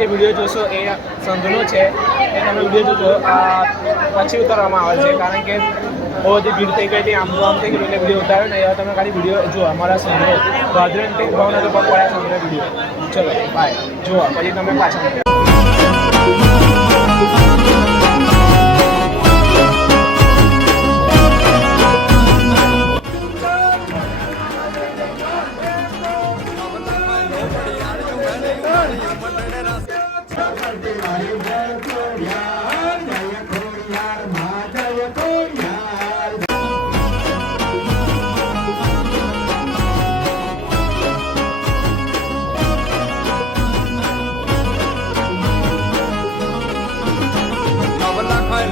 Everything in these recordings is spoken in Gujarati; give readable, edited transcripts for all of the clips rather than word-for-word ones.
જે વિડીયો જોશો એ સંઘનો છે એ તમે વિડીયો જોજો પછી ઉતારવામાં આવે છે, કારણ કે બહુ બધી ભીડ થઈ ગઈ હતી, આમ થઈ ગયું એટલે વિડીયો ઉતાર્યો ને એવા તમે ખાલી વિડીયો જો અમારા સંઘનો ભાદરણ તે ભાવનગર પગવાળા સંઘનો વિડીયો. ચલો બાય, જુઓ પછી તમે પાછા મળ્યા.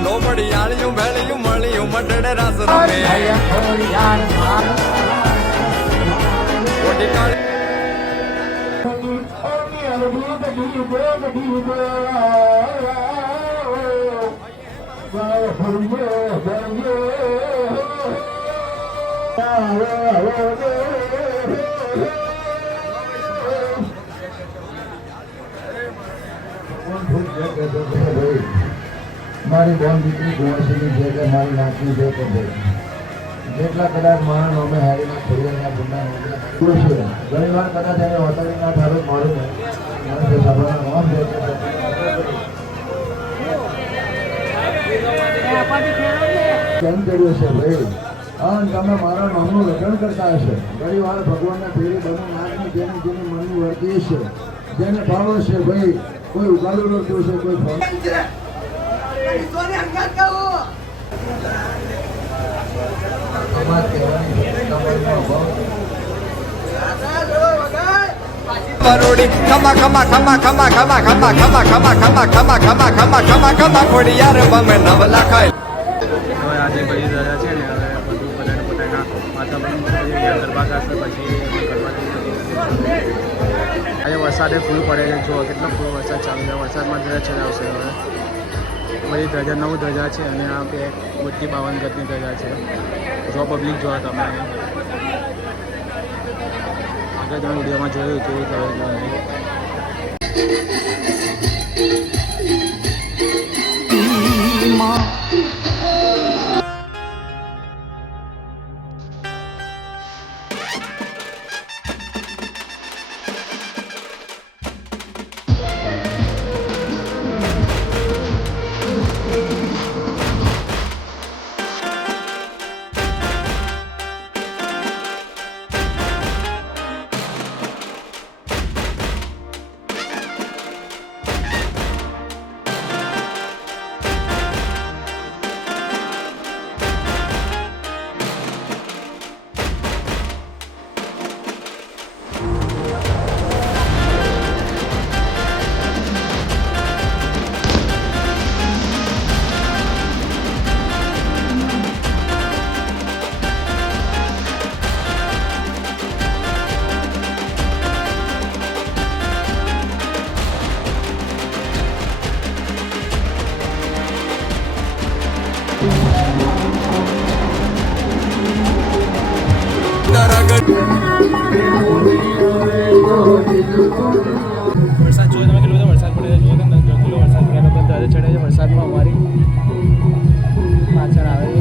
લોબડિયાળિયું ભેળિયું મળ્યું મટડે રાસ રમે ઓડી કાળી મારી બોન દીકરી ગોવાસીની છે કે મારી નાતની છે કે ભાઈ જેટલા કદાચ મારા નામે હારીના ખોડિયાના બુંડા નામે છે. ઘણી વાર કદાચ એને વતાવીના ધારો મારું ને મારે સભાના નામ છે કેમ કર્યું છે ભાઈ? અને તમે મારા નામનું રટણ કરતા હશો. ઘણી વાર ભગવાનના ભેરી બનું નાકની જેની જેની મનની વર્તી છે, જેને ભાવ છે ભાઈ. કોઈ ઉગાડું રડતું છે, કોઈ ફોન બરોડી ખમા ખમા ખમા ખમા ખમા ખમા ખમા ખમા ખમા ખમા ખમા ખમા ખમા ખમા ખોડિયાર બમે નવલા ખાય. હવે આજે બધી રહ્યા છે ને હવે બધું બધાને પોતાના માતા ગરબા ગાશે પછી આજે વરસાદે ફૂલ પડે છે. જુઓ કેટલો ફૂલ વરસાદ ચાલુ છે. વરસાદમાં ધજા ચડાવશે. હવે બધી ધજા 9 ધજા છે અને આ બે મોટી 52 ગજની ધજા છે. જો પબ્લિક જોવા તમે આગળ તમે વિડીયોમાં જોયું કેવું થયું જોવાનું. વરસાદ જોયો તમે કેટલો બધો વરસાદ પડે છે. જો તમે કેટલો વરસાદ પડે બધા ચડે છે વરસાદમાં. અમારી પાછળ આવે છે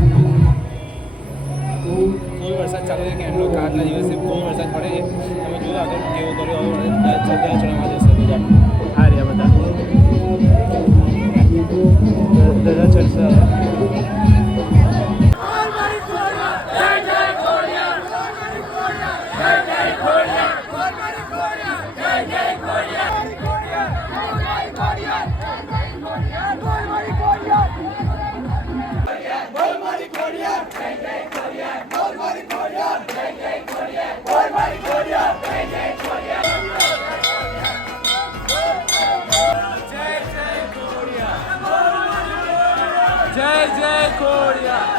કોઈ વરસાદ ચાલુ છે કે એમનો આજના દિવસે કોઈ વરસાદ પડે છે. તમે જોયો આગળ કેવો કર્યો હવે ચડવા જશે બીજા આ રહ્યા બધા ચડશે હવે. જય જય ખોડિયાર.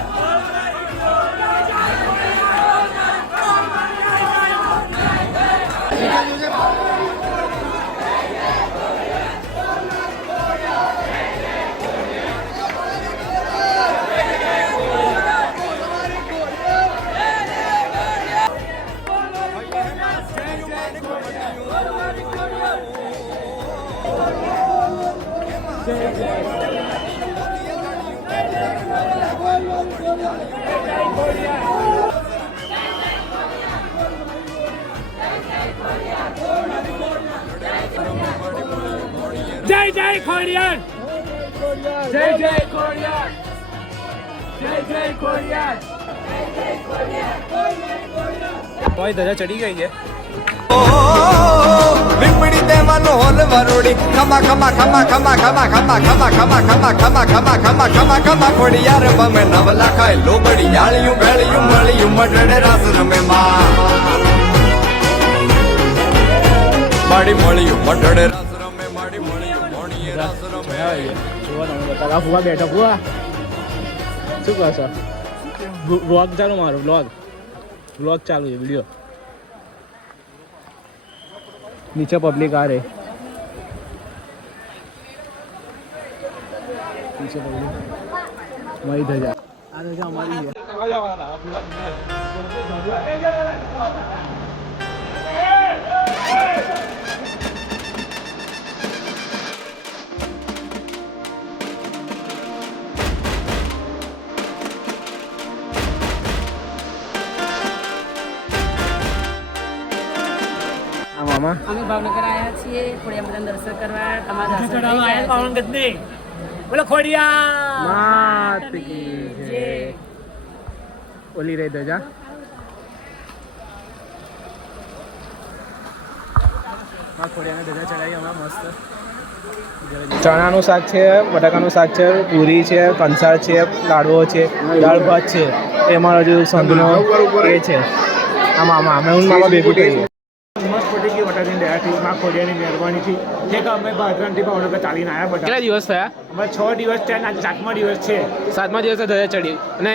Oh, જય જય ખોડિયાર, જય જય ખોડિયાર, જય જય ખોડિયાર. કોઈ ધજા ચડી ગઈ છે. વીપડી દેવાનો હોલ વરોડી ખમા ખમા ખમા ખમા ખમા ખમા ખમા ખમા ખમા ખમા ખમા ખમા ખમા ખમા ખોડિયાર બમે નવલા ખાય લોબડી યાળિયું ભેળિયું મળિયું મટડે રાસ રમે માં માડી મળિયું મટડે રાસ રમે માડી મળિયું મોણીએ રાસ રમે જુઓ તમે બતાવો ફુવા બેઠો ફુવા શું કહો છો? વ્લોગ ચાલુ મારો વ્લોગ ચાલુ છે વિડીયો. નીચે પબ્લિક આ રહે, નીચે પબ્લિક મારી ધજા આ ધજા અમારી છે. મામા અમે ભાવનગર આવ્યા છીએ ખોડિયાર માતાના દર્શન કરવા. તમારા બોલો ખોડિયાર માત કી જય. ઓલી રહી ધજા. ખોડિયાને ધજા ચડાવી અમે મસ્ત. ચણાનું શાક છે, બટાકાનું શાક છે, પૂરી છે, કંસાર છે, લાડવો છે, દાળ ભાત છે. એ અમારો હજુ સંઘનો એ છે. આ મામા અમે હું મામા ભેગું થઈએ. મસ્ત પડી ગઈ બટાકાની દયાથી, માં ખોડિયાની મહેરબાનીથી. જે કે અમે ભાદરણથી ભાવનગર ચાલીને આવ્યા બટા. કેટલા દિવસ થયા? અમે 6 દિવસ થયા, આજે 7મા દિવસ છે. 7મા દિવસે ધજા ચડી અને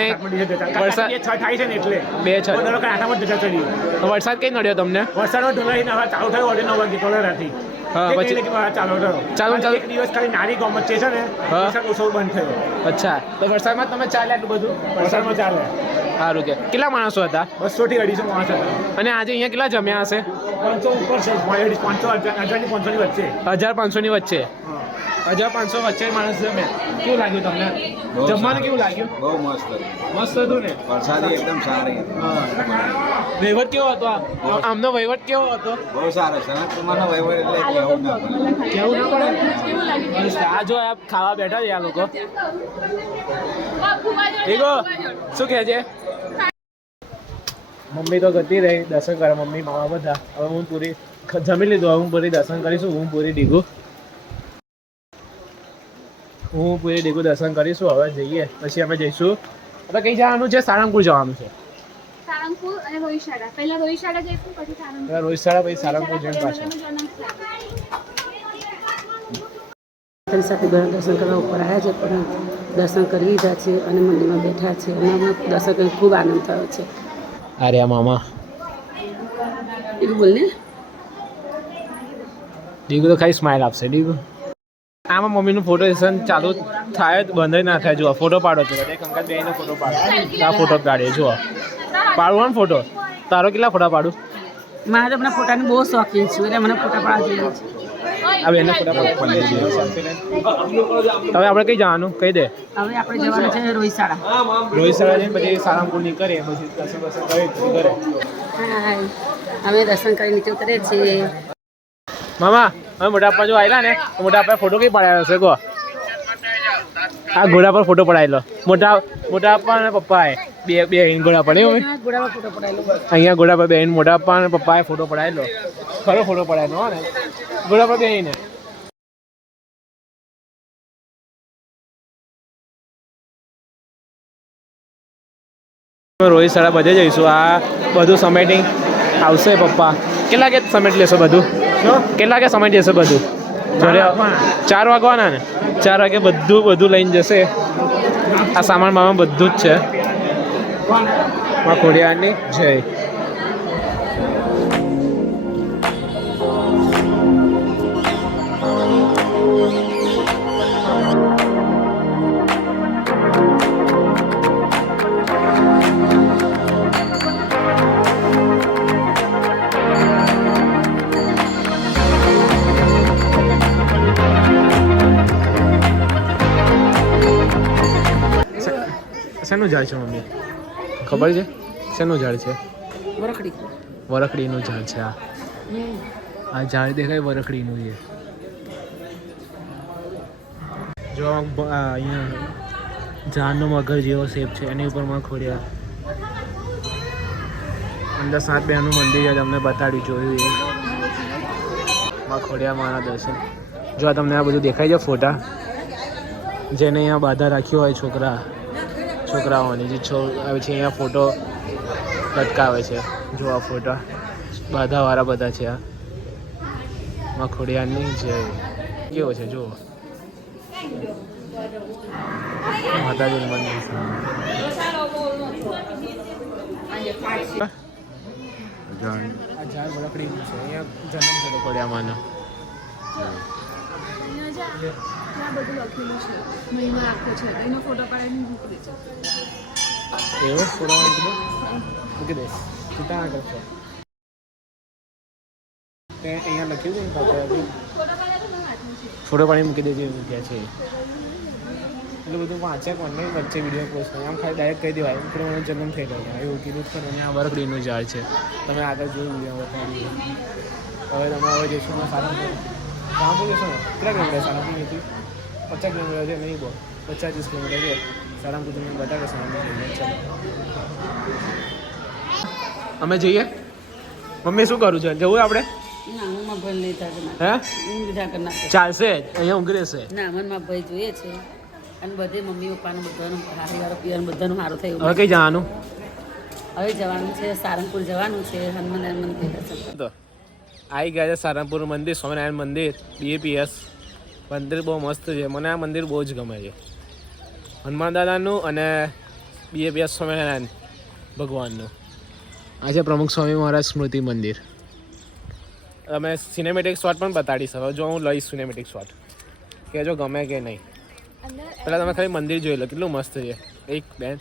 વરસાદ 6 થાય છે ને એટલે 2 6 આઠામાં ધજા ચડી. વરસાદ કઈ નડ્યો તમને? વરસાદનો ઢોલાઈ નવા ચાલુ થયો 9 વાગે તોલેરાથી. હા પછી ચાલુ એક દિવસ ખાલી નારી ગોમ વચ્ચે છે ને વરસાદ ઓછો બંધ થયો. અચ્છા, તો વરસાદમાં તમે ચાલ્યા એટલું બધું? વરસાદમાં ચાલે. સારું કે કેટલા માણસો હતા? 200 થી 250 માણસ હતા. અને આજે અહીંયા કેટલા જમ્યા હશે? 500 ઉપર છે. 500 1000 ની 500 ની વચ્ચે. 1500 ની વચ્ચે. 1500 વચ્ચે માણસ જમ્યા. કેવું લાગ્યું તમને? જમવાનું કેવું લાગ્યું? બહુ મસ્ત મસ્ત હતું ને? વરસાદી એકદમ સારી. વહીવટ કેવો હતો? આમનો વહીવટ કેવો હતો? બહુ સારો. સનતકુમારનો વહીવટ એટલે કેવું ના પડે. કેવું ના પડે? આ જો આ ખાવા બેઠા છે આ લોકો. શું કહે છે? મમ્મી તો ગતી રહી દર્શન કરે, મમ્મી મામા બધા. હવે હું પૂરી જમી લીધું, હવે હું પૂરી દર્શન કરીશું. હું પૂરી ડીગું દર્શન કરીશું. હવે જઈએ, પછી અમે જઈશું. હવે કઈ જવાનું છે? સારંગપુર જવાનું છે. સારંગપુર અને રોહિશાળા. પહેલા રોહિશાળા જઈશું, પછી સારંગપુર. રોહિશાળા પછી સારંગપુર જઈને પાછા. તેની સાથે ઘણા દર્શન કરવા ઉપર આવ્યા છે, પણ દર્શન કરી લીધા છે અને મંદિરમાં બેઠા છે. અને દર્શન કરી ખૂબ આનંદ થયો છે. અરે મામા એવું બોલ ને. ડીગુ તો ખાલી સ્માઇલ આપશે. ડીગુ આમાં મમ્મીનું ફોટો સેશન ચાલુ થાય જ બંધ ના થાય. જુઓ ફોટો પાડો છો બધા કંકાત બેહીને ફોટો પાડો. આ ફોટો પાડીએ. જુઓ પાડું ને ફોટો. તારો કેટલા ફોટા પાડું? મારે હમણાં ફોટાની બહુ શોખીન છું, એટલે મને ફોટા પાડવા જોઈએ છે. હવે એને ફોટા પાડીએ છીએ. હવે આપણે કઈ જવાનું કહી દે. હવે આપણે જવાનું છે રોહિશાળા. રોહિશાળા જઈને પછી સારંગપુર નીકળીએ, પછી દર્શન કરી ઘરે. હા, અમે દર્શન કરી નીચે ઉતરે છીએ. મામા હવે મોટા પપ્પા જો આવેલા ને તો મોટા પપ્પા ફોટો કઈ પડાયેલો છે? કહો. આ ઘોડા પર ફોટો પડાયેલો. મોટા પપ્પા અને પપ્પાએ બે ઘોડા પર એવું ઘોડામાં ફોટો પડાયેલો. અહીંયા ઘોડા પર બેન મોટા પપ્પા અને પપ્પાએ ફોટો પડાયેલો. ખરો ફોટો પડાયેલો હો ને ઘોડા પર બેહીને. રોહિશાળા બધે જઈશું. આ બધું સમેટિંગ આવશે પપ્પા. કેટલા કે સમેટ લેશો બધું? કેટલા કે સમેટ જશે બધું? 4 વાગવાના ને? 4 વાગે બધું લઈને જશે. આ સામાન બામાન બધું જ છે. માં ખોડિયારની જય. શેનું ઝાડ છે મમ્મી ખબર છે શેનું ઝાડ છે વરખડી વરખડીનું ઝાડ છે આ ઝાડ દેખાય વરખડીનું છે જો અહીંયા ઝાડનો મગર જેવો શેપ છે એની ઉપર માં ખોડ્યા અંદર 7 બહેનનું મંદિર છે તમને બતાડ્યું જોયું એ માં ખોડ્યા મારા દર્શન જો આ તમને આ બધું દેખાય છે ફોટા જેને અહીંયા બાધા રાખ્યો હોય છોકરાઓની જે આવે છે અહીંયા ફોટો લટકાવે છે જો આ ફોટા બાધાવાળા બધા છે આ માં ખોડિયારની જે કેવો છે જુઓ માતાજીનું મંદિર છે આ ઝાડ વળકડીનું છે અહીંયા જન્મ થતો ખોડિયામાંનો ત્યાં બધું લખેલું છે મહિમા આખો છે એનો ફોટો પાડીને મૂકી દે છે એવો ફોટો મૂકી દઈશ તું ત્યાં આગળ છે તે અહીંયા લખ્યું છે ને ફોટો પાડ્યા તો મને વાંચવું છે ફોટો પાડી મૂકી દેજે મૂક્યા છે એટલે બધું વાંચ્યા કોને વચ્ચે વિડીયો પોસ્ટ કરી આમ ખાલી ડાયરેક્ટ કહી દેવાય મિત્રો મને જન્મ થઈ ગયો એવું કીધું પણ અહીંયા વરકડીનું ઝાડ છે તમે આગળ જોયું વિડીયો બતાવી હવે તમે હવે જઈશું સારંગપુર જઈશું ને કેટલા કિલોમીટર સારંગપુર નથી 50 કિલોમીટર છે નહીં બહુ 25 કિલોમીટર છે સારંગપુર તમે બતાવે ચાલો અમે જઈએ મમ્મી શું કરું છે જવું આપણે ના મનમાં ભાઈ નહીં થાય હે લીધા કરી નાખે ચાલશે જ અહીંયા ઊંઘ રહેશે ના મનમાં ભાઈ જોઈએ છે અને બધે મમ્મી પપ્પાનું બધાનું હારીવાળા પિયરનું બધાનું સારું થયું હવે કઈ જવાનું હવે જવાનું છે સારંગપુર જવાનું છે હનુમાન મંદિર દર્શન તો આવી ગયા છે સારંગપુર મંદિર સ્વામિનારાયણ મંદિર BAPS મંદિર બહુ મસ્ત છે મને આ મંદિર બહુ જ ગમે છે હનુમાન દાદાનું અને BAPS સ્વામિનારાયણ ભગવાનનું આ છે પ્રમુખ સ્વામી મહારાજ સ્મૃતિ મંદિર તમે સિનેમેટિક શોટ પણ બતાડીશ હવે જો હું લઈશ સિનેમેટિક શોટ કહેજો ગમે કે નહીં અંદર પહેલાં તમે ખાલી મંદિર જોઈ લો કેટલું મસ્ત છે એક બેન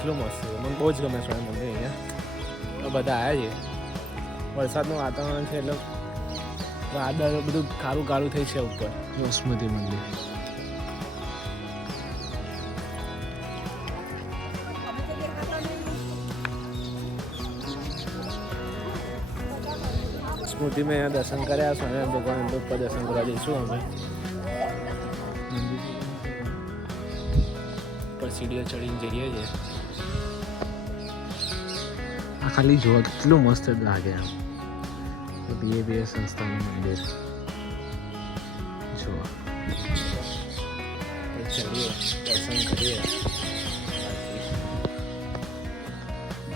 કેટલું મસ્ત છે મને બહુ જ ગમે છે મંદિર અહીંયા બધા આવ્યા છે વરસાદનું વાતાવરણ છે એટલે વાદળ બધું કાળું કાળું થઈ છે ઉપર સ્મૃતિ મંદિર સ્મૃતિ મેં અહીંયા દર્શન કર્યા સ્વામિનારાયણ ભગવાન ઉપર દર્શન કરવા જઈશું અમે ઉપર સીડીઓ ચડીને જઈએ છીએ આ ખાલી જોવા કેટલું મસ્ત લાગે આમ BAPS સંસ્થાનું મંદિર જોવા ચડીએ દર્શન કરીએ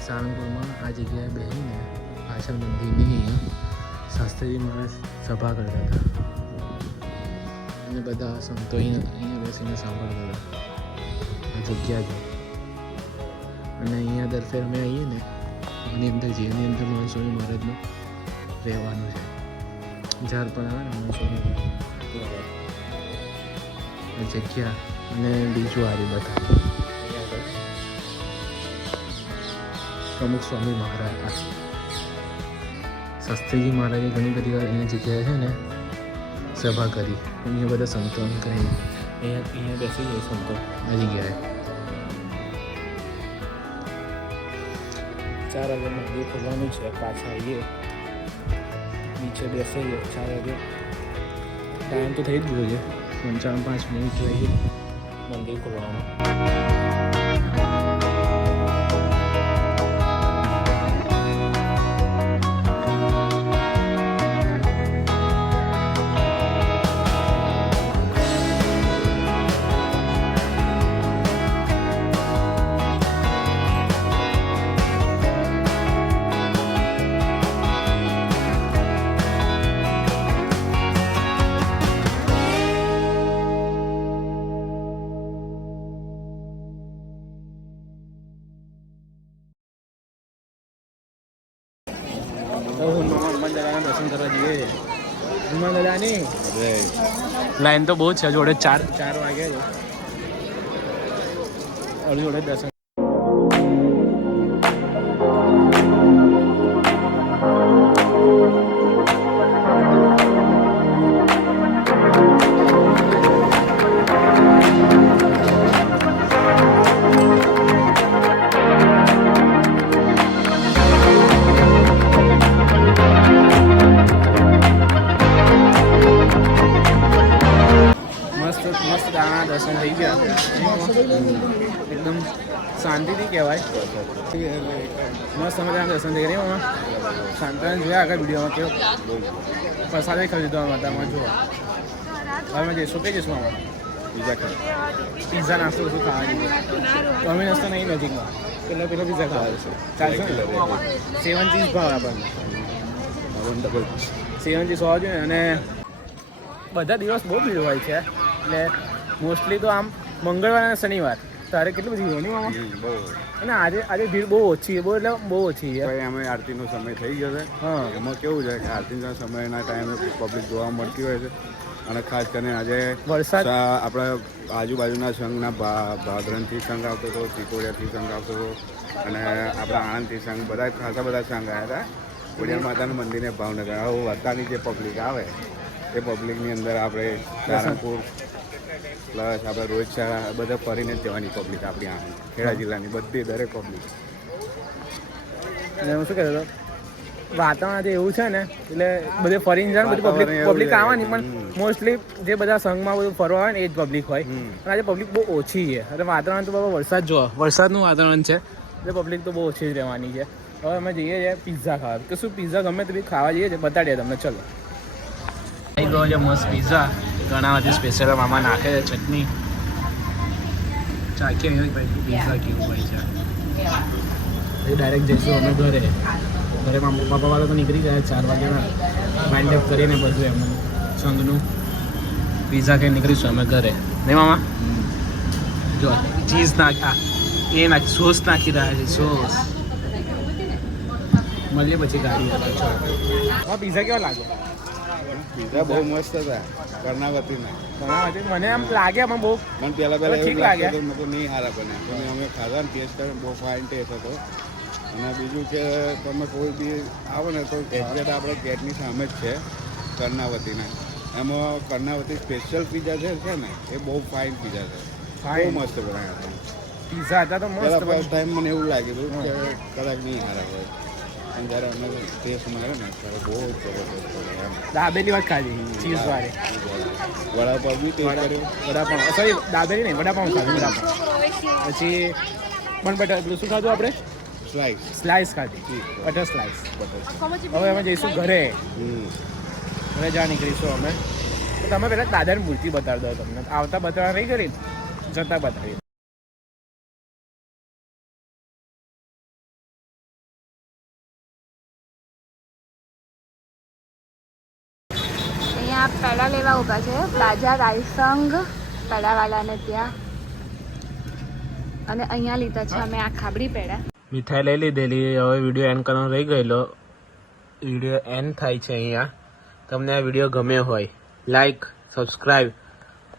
સારંગપુરમાં આ જગ્યાએ બેસીને પાછળ મંદિરની શાસ્ત્રીજી મહારાજ સભા કરતા હતા અને બધા સંતો અહીંયા બેસીને સાંભળતા હતા આ જગ્યા છે અને અહીંયા દર ફેર અમે આવીએ ને એની અંદર જેની અંદર મહાસ્વામી મહારાજનું રહેવાનું છે ઝાડ પણ આવે ને મહાસ્વામી આ જગ્યા અને બીજું આરી બતાવે પ્રમુખ સ્વામી મહારાજ શાસ્ત્રીજી મહારાજે ઘણી બધી વાર અહીંયા જગ્યાએ છે ને સભા કરી અહીંયા બધા સંતો કરી અહીંયા બેસી જાય સંતો આ જગ્યાએ 4 વાગે મંદિર ખોલવાનું છે પાછા આવીએ નીચે બેસીએ 4 વાગે ટાઈમ તો થઈ જ ગયો છે 5 મિનિટ જોઈએ મંદિર ખોલવાનું દર્શન કરવા જઈએ છે હનુમાન દાદાની લાઈન તો બહુ જ છે જોડે 4 વાગ્યા છે જોડે દર્શન મસ્ત દાણા દર્શન થઈ ગયા એકદમ શાંતિથી કહેવાય મસ્ત મજાના દર્શન થઈ ગયા એમાં શાંતિને જોયા આગળ વિડીયોમાં કેવો પ્રસાદ ખાઈ લીધો માતામાં જોવા હવે અમે જઈશું કઈ જઈશું આમાં પીઝા નાસ્તો શું ખાવા જઈએ તો અમે નાસ્તો નહીં નજીકમાં પેલો પીઝા ખાવા છે ચાલશે ને 7 ચીઝ ભાવ આપણને 7 ચીઝ હોવા જોઈએ અને બધા દિવસ બહુ ભીડ હોય છે એટલે મોસ્ટલી તો આમ મંગળવાર અને શનિવાર તારે કેટલું બધું હોય નહીં મામા અને આજે ભીડ બહુ ઓછી બહુ એટલે બહુ ઓછી છે અમે આરતીનો સમય થઈ ગયો છે હા એમાં કેવું છે કે આરતીના સમયના ટાઈમે પબ્લિક જોવા મળતી હોય છે અને ખાસ કરીને આજે વરસાદ આપણા આજુબાજુના સંઘના ભાદરણથી સંઘ આવતો હતો ચિકોડિયાથી સંઘ આવતો હતો અને આપણા આણંદથી સંઘ બધા ખાસા બધા સંઘ આવ્યા હતા ખોડિયાર માતાના મંદિરને ભાવનગર હવે અત્યારની જે પબ્લિક આવે એ પબ્લિકની અંદર આપણે સારંગપુર પ્લસ આપણે રોહિતશાળા બધા ફરીને જ જવાની પબ્લિક આપણી આણંદ ખેડા જિલ્લાની બધી દરેક પબ્લિક અને હું શું કહેતો હતો વાતાવરણ એવું છે ને એટલે બધે ફરીને જાય બધી પબ્લિક આવવાની પણ મોસ્ટલી જે બધા સંઘમાં બધું ફરવા આવે ને એ જ પબ્લિક હોય અને આજે પબ્લિક બહુ ઓછી છે અને વાતાવરણ તો બાબા વરસાદનું વાતાવરણ છે એટલે પબ્લિક તો બહુ ઓછી જ રહેવાની છે હવે અમે જઈએ છીએ પિઝા ખાવા કે શું પિઝા ગમે તે બી ખાવા જઈએ છીએ બતાડીએ તમને ચલો આવી ગયો છે મસ્ત પિઝા ઘણા બધી સ્પેશિયલ મામા નાખે છે ચટણી ચાખીએ પિઝા કેવું હોય છે એ ડાયરેક્ટ જઈશું અમે ઘરે મારા પપ્પાવાળા તો નીકળી ગયા 4 વાગ્યાના માઇન્ડ અપ કરીને બધું એમનું સંઘનું પિઝા ખાઈ નીકળીશું અમે ઘરે નહીં મામા જો ચીઝ નાખ્યા સોસ નાખી રહ્યા છે સોસ મળીએ પછી ગાડી પિઝા કેવા લાગે પીઝા બહુ મસ્ત હતા કર્ણાવતીના મને આમ લાગે પણ બહુ મને પહેલા ઠીક લાગે મેં તો નહીં સારા બને પણ અમે ખાધા ને ટેસ્ટ કરીને બહુ ફાઇન ટેસ્ટ હતો અને બીજું કે તમે કોઈ બી આવો ને તો એક્ઝેક્ટ આપણે ગેટની સામે જ છે કર્ણાવતીના એમાં કર્ણાવતી સ્પેશિયલ પીઝા છે ને એ બહુ ફાઇન પીઝા છે બહુ મસ્ત બનાવ્યા હતા પિઝા હતા તો પહેલા મસ્ત ફર્સ્ટ ટાઈમ મને એવું લાગ્યું હતું કે કદાચ નહીં સારા હોય અને જ્યારે અમે ટેસ્ટ માર્યો ને ત્યારે બહુ જ જબરદસ્ત દાબેલી વાત ખાધી ચીઝ વાળી વડાપાવ બી ટેસ્ટ કર્યો વડાપાવ સોરી દાબેલી નહીં વડાપાવ ખાધું વડાપાવ પછી પણ બટર પેલું શું ખાધું આપણે સ્લાઇસ ખાધી બટર સ્લાઇસ હવે અમે જઈશું ઘરે ઘરે જ્યાં નીકળીશું અમે તો તમે પહેલાં દાદાની મૂર્તિ બતાવી દો તમને આવતા બતાવવા નહીં કરી જતા બતાવી અહીંયા પેડા લેવા ઊભા છે પ્લાઝા રાયસંગ પેડાવાળાને ત્યાં અને અહીંયા લીધા છે અમે આ ખાબડી પેડા મીઠાઈ લઈ લીધેલી હવે વિડીયો એન્ડ કરવાનો રહી ગયેલો વિડીયો એન્ડ થાય છે અહીંયા તમને આ વિડીયો ગમ્યો હોય લાઈક સબસ્ક્રાઈબ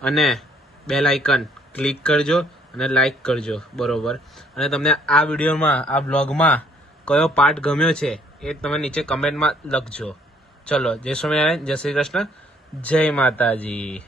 અને બેલ આઇકન ક્લિક કરજો અને લાઈક કરજો બરોબર અને તમને આ વિડીયોમાં આ બ્લોગમાં કયો પાર્ટ ગમ્યો છે એ તમે નીચે કમેન્ટમાં લખજો ચલો જય સ્વામિનારાયણ જય શ્રી કૃષ્ણ જય માતાજી